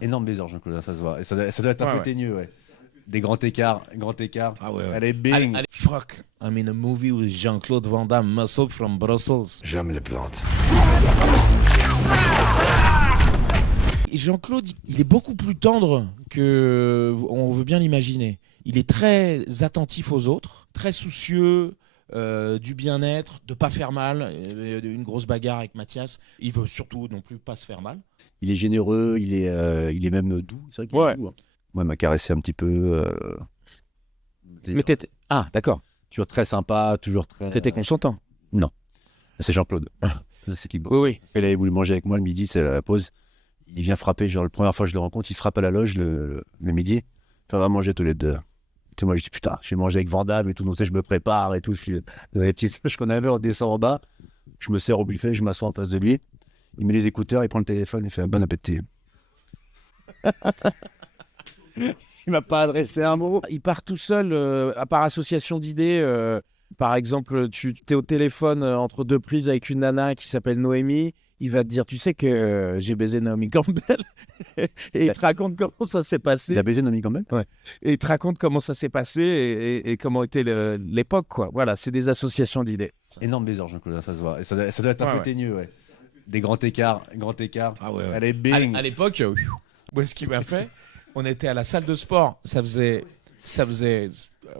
Énorme baiser, Jean-Claude, ça se voit. Et ça doit être un peu teigneux, ouais. Des grands écarts. Ah ouais. Allez, bing. Allez, fuck. I'm in a movie with Jean-Claude Van Damme, muscle from Brussels. J'aime les plantes. Jean-Claude, il est beaucoup plus tendre que on veut bien l'imaginer. Il est très attentif aux autres, très soucieux du bien-être, de pas faire mal. Une grosse bagarre avec Mathias. Il veut surtout non plus pas se faire mal. Il est généreux, il est même doux. C'est vrai qu'il est doux. Hein. Moi, il m'a caressé un petit peu. Mais t'étais... Ah, d'accord. Toujours très sympa, toujours très... T'étais consentant? Non. C'est Jean-Claude. C'est qui. Oui. Il avait voulu manger avec moi le midi, c'est la pause. Il vient frapper, genre la première fois que je le rencontre, il frappe à la loge le midi. On va manger tous les deux. Tu sais, moi, je dis putain, je vais manger avec Van Damme et tout. Donc, tu sais, je me prépare et tout. Dans les petits stages qu'on avait, on descend en bas. Je me sers au buffet, je m'assois en face de lui. Il met les écouteurs, il prend le téléphone, il fait bon appétit. Il m'a pas adressé un mot. Il part tout seul, par association d'idées. Par exemple, tu es au téléphone entre deux prises avec une nana qui s'appelle Noémie. Il va te dire, tu sais que j'ai baisé Naomi Campbell. Et il te raconte comment ça s'est passé. Il a baisé Naomi Campbell ? Ouais. Et il te raconte comment ça s'est passé et comment était l'époque, quoi. Voilà, c'est des associations d'idées. Énorme baiser, Jean-Claude, ça se voit. Et ça doit être un peu teigneux, ouais. Des grands écarts. Ah ouais. Allez, bing. À l'époque, où est-ce qu'il m'a fait ? On était à la salle de sport. Ça faisait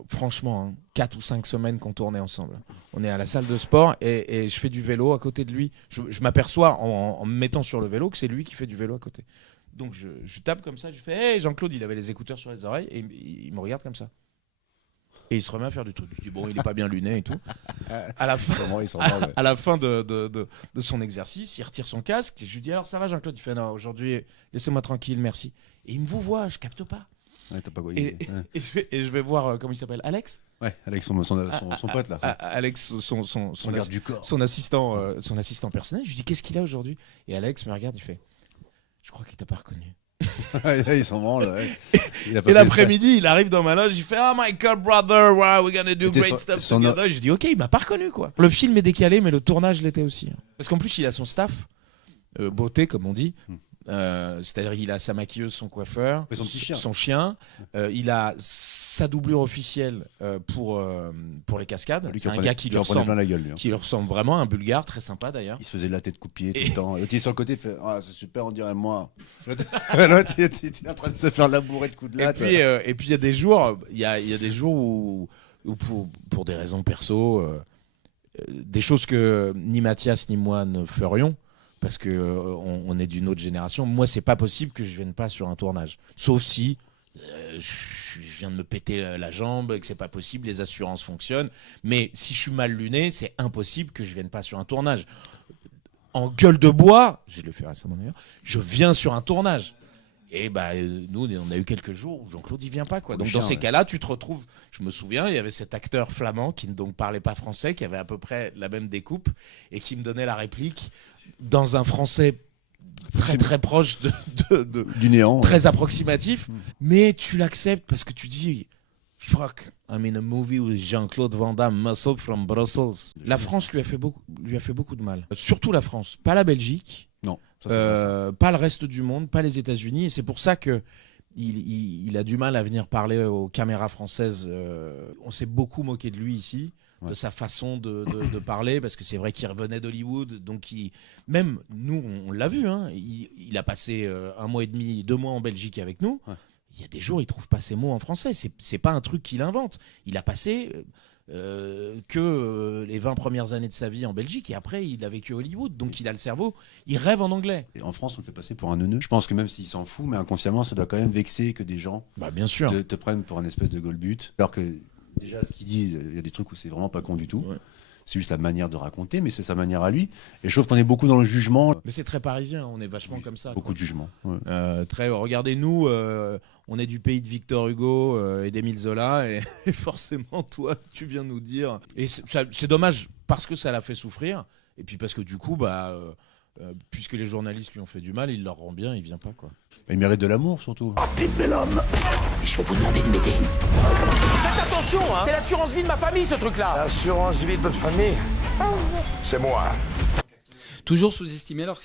franchement 4 ou 5 semaines qu'on tournait ensemble. On est à la salle de sport et je fais du vélo à côté de lui. Je m'aperçois en me mettant sur le vélo que c'est lui qui fait du vélo à côté. Donc je tape comme ça, je fais hey Jean-Claude, il avait les écouteurs sur les oreilles et il me regarde comme ça. Et il se remet à faire du truc. Je dis bon, il est pas bien luné et tout. À la fin de son exercice, il retire son casque. Je lui dis alors ça va Jean-Claude ? Il fait non, aujourd'hui laissez-moi tranquille, merci. Et il me vous voit, je capte pas. Ouais, t'as pas et je vais voir comment il s'appelle, Alex. Ouais, Alex son pote là. Alex son garde du corps. son assistant personnel. Je lui dis qu'est-ce qu'il a aujourd'hui ? Et Alex me regarde, il fait je crois qu'il t'a pas reconnu. Il s'en branle. Ouais. Et l'après-midi, il arrive dans ma loge, il fait oh my god brother, wow, we're gonna do great stuff together. Et je dis ok, il m'a pas reconnu quoi. Le film est décalé, mais le tournage l'était aussi. Parce qu'en plus, il a son staff, beauté comme on dit. C'est-à-dire il a sa maquilleuse, son coiffeur, son chien. Il a sa doublure officielle pour les cascades. C'est un gars qui lui ressemble vraiment, un Bulgare très sympa d'ailleurs. Il se faisait de la tête coupe-pied tout le temps. L'autre il est sur le côté, il fait ah c'est super, on dirait moi. L'autre il est en train de se faire labourer de coups de latte. Et puis il y a des jours, où pour des raisons perso, des choses que ni Mathias ni moi ne ferions. Parce que on est d'une autre génération. Moi, c'est pas possible que je vienne pas sur un tournage. Sauf si je viens de me péter la jambe et que c'est pas possible, les assurances fonctionnent. Mais si je suis mal luné, c'est impossible que je vienne pas sur un tournage. En gueule de bois, je le fais récemment d'ailleurs, je viens sur un tournage. Et nous, on a eu quelques jours où Jean-Claude il vient pas quoi. Donc dans ces cas-là, tu te retrouves. Je me souviens, il y avait cet acteur flamand qui ne donc parlait pas français, qui avait à peu près la même découpe et qui me donnait la réplique dans un français très très proche du néant, très approximatif. Mais tu l'acceptes parce que tu dis fuck, I'm in a movie with Jean-Claude Van Damme, muscle from Brussels. La France lui a fait beaucoup de mal. Surtout la France, pas la Belgique. Non. Pas le reste du monde, pas les États-Unis, et c'est pour ça que il a du mal à venir parler aux caméras françaises. On s'est beaucoup moqué de lui ici, de sa façon de parler, parce que c'est vrai qu'il revenait d'Hollywood, donc même nous on l'a vu, hein, il a passé 1 mois et demi, 2 mois en Belgique avec nous. Ouais. Il y a des jours il trouve pas ses mots en français, c'est pas un truc qu'il invente. Il a passé que les 20 premières années de sa vie en Belgique et après il a vécu à Hollywood, donc il a le cerveau, il rêve en anglais. Et en France on le fait passer pour un neuneu. Je pense que même s'il s'en fout, mais inconsciemment ça doit quand même vexer que des gens bien sûr. te prennent pour un espèce de golbut, alors que déjà ce qu'il dit, il y a des trucs où c'est vraiment pas con du tout. Ouais. C'est juste la manière de raconter, mais c'est sa manière à lui. Et je trouve qu'on est beaucoup dans le jugement. Mais c'est très parisien, on est vachement comme ça. Beaucoup de jugement. Ouais. Regardez-nous, on est du pays de Victor Hugo et d'Émile Zola, et forcément, toi, tu viens nous dire. Et c'est dommage parce que ça l'a fait souffrir, et puis parce que du coup, puisque les journalistes lui ont fait du mal, il leur rend bien, il vient pas quoi. Il mérite de l'amour surtout. Oh, t'es bel homme. Je vais vous demander de m'aider. Faites attention, hein. C'est l'assurance vie de ma famille, ce truc-là. L'assurance vie de votre famille, c'est moi. Toujours sous-estimé, alors que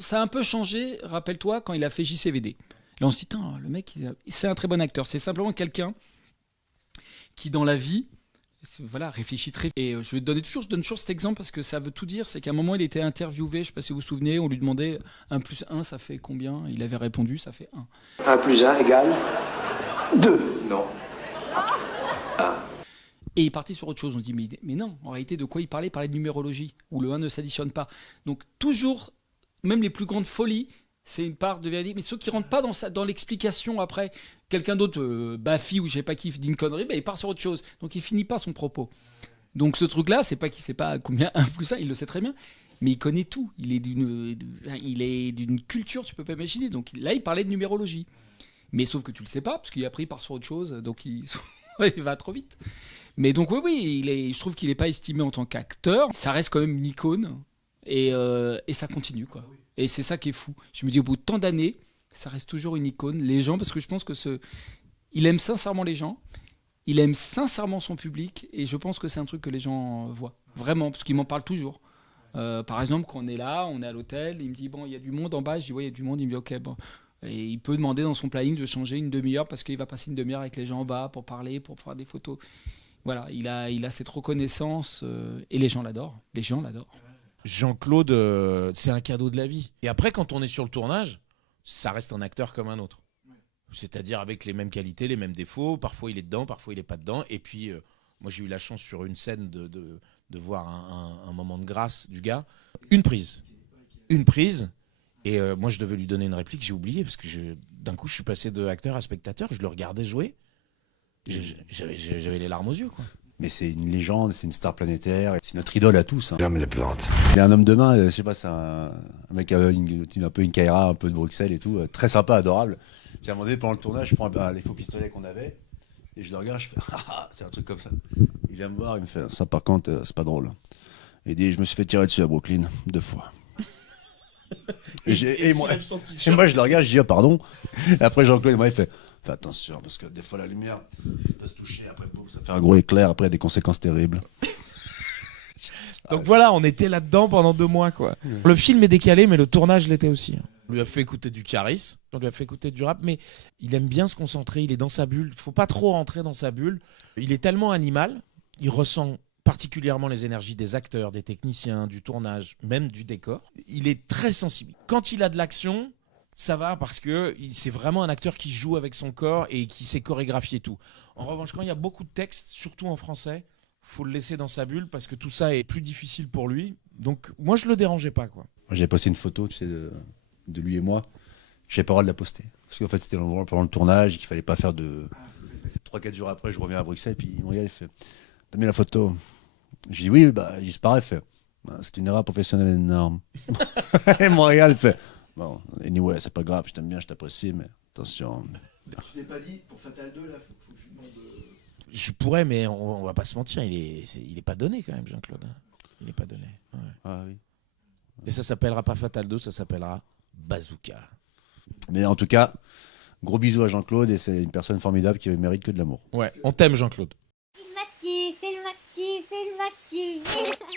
ça a un peu changé, rappelle-toi, quand il a fait JCVD. Là, on se dit, le mec, c'est un très bon acteur. C'est simplement quelqu'un qui, dans la vie, réfléchit très. Et je donne toujours cet exemple parce que ça veut tout dire. C'est qu'à un moment, il était interviewé, je ne sais pas si vous vous souvenez, on lui demandait 1 + 1, ça fait combien ? Il avait répondu, ça fait 1. 1 + 1 égale 2. Non. Et il partait sur autre chose. On dit, mais non, en réalité, de quoi il parlait ? Il parlait de numérologie, où le 1 ne s'additionne pas. Donc, toujours, même les plus grandes folies, c'est une part de vérité. Mais ceux qui ne rentrent pas dans l'explication après, quelqu'un d'autre, Baffy ou je ne sais pas qui, dit une connerie, il part sur autre chose. Donc, il ne finit pas son propos. Donc, ce truc-là, c'est pas qu'il ne sait pas combien 1 + 1, il le sait très bien. Mais il connaît tout. Il est d'une culture, tu ne peux pas imaginer. Donc, là, il parlait de numérologie. Mais sauf que tu ne le sais pas, parce qu'il a pris par sur autre chose. Donc, il va trop vite. Mais donc oui, je trouve qu'il n'est pas estimé en tant qu'acteur. Ça reste quand même une icône et ça continue, quoi. Et c'est ça qui est fou. Je me dis, au bout de tant d'années, ça reste toujours une icône. Les gens, parce que je pense que il aime sincèrement les gens, il aime sincèrement son public et je pense que c'est un truc que les gens voient. Vraiment, parce qu'il m'en parle toujours. Par exemple, quand on est là, on est à l'hôtel, il me dit, bon, il y a du monde en bas. Je dis, ouais, il y a du monde. Il me dit, ok, bon. Et il peut demander dans son planning de changer une demi-heure parce qu'il va passer une demi-heure avec les gens en bas pour parler, pour faire des photos. Voilà, il a cette reconnaissance et les gens l'adorent. Les gens l'adorent. Jean-Claude, c'est un cadeau de la vie. Et après, quand on est sur le tournage, ça reste un acteur comme un autre. C'est-à-dire avec les mêmes qualités, les mêmes défauts. Parfois, il est dedans, parfois, il n'est pas dedans. Et puis, moi, j'ai eu la chance sur une scène de voir un moment de grâce du gars. Une prise. Et moi, je devais lui donner une réplique, j'ai oublié, parce que d'un coup, je suis passé de acteur à spectateur. Je le regardais jouer. J'avais les larmes aux yeux, quoi. Mais c'est une légende, c'est une star planétaire, c'est notre idole à tous. J'aime les plantes. Il est un homme de main, je sais pas, c'est un mec un peu une Kaira, un peu de Bruxelles et tout, très sympa, adorable. J'ai demandé pendant le tournage, je prends les faux pistolets qu'on avait et je le regarde, je fais c'est un truc comme ça. Il vient me voir, il me fait ça par contre, c'est pas drôle. Il dit je me suis fait tirer dessus à Brooklyn 2 fois. Et moi, je le regarde, je dis pardon. Et après Jean-Claude il fait fais attention parce que des fois la lumière peut se toucher, après boum, ça fait un gros éclair, après il y a des conséquences terribles. Donc voilà, on était là-dedans pendant 2 mois, quoi. Le film est décalé, mais le tournage l'était aussi. On lui a fait écouter du Caris, on lui a fait écouter du rap, mais il aime bien se concentrer, il est dans sa bulle. Il faut pas trop rentrer dans sa bulle. Il est tellement animal, il ressent particulièrement les énergies des acteurs, des techniciens, du tournage, même du décor. Il est très sensible. Quand il a de l'action, ça va parce que c'est vraiment un acteur qui joue avec son corps et qui sait chorégraphier tout. En revanche, quand il y a beaucoup de textes, surtout en français, faut le laisser dans sa bulle parce que tout ça est plus difficile pour lui. Donc moi, je le dérangeais pas, quoi. Moi, j'avais posté une photo, tu sais, de lui et moi. J'avais pas le droit de la poster parce qu'en fait c'était pendant le tournage et qu'il fallait pas faire de 3-4 jours après, je reviens à Bruxelles puis il me regarde, il fait t'as mis la photo? Je dis oui, il disparaît, il fait c'est une erreur professionnelle énorme. Et il me regarde, il fait bon, anyway, c'est pas grave, je t'aime bien, je t'apprécie, mais attention. Tu t'es pas dit, pour Fatal 2, là, faut que je demande... Je pourrais, mais on va pas se mentir, il est pas donné quand même, Jean-Claude. Il est pas donné. Ouais. Ah oui. Et ça s'appellera pas Fatal 2, ça s'appellera Bazooka. Mais en tout cas, gros bisous à Jean-Claude et c'est une personne formidable qui mérite que de l'amour. Ouais, on t'aime, Jean-Claude. Film actu.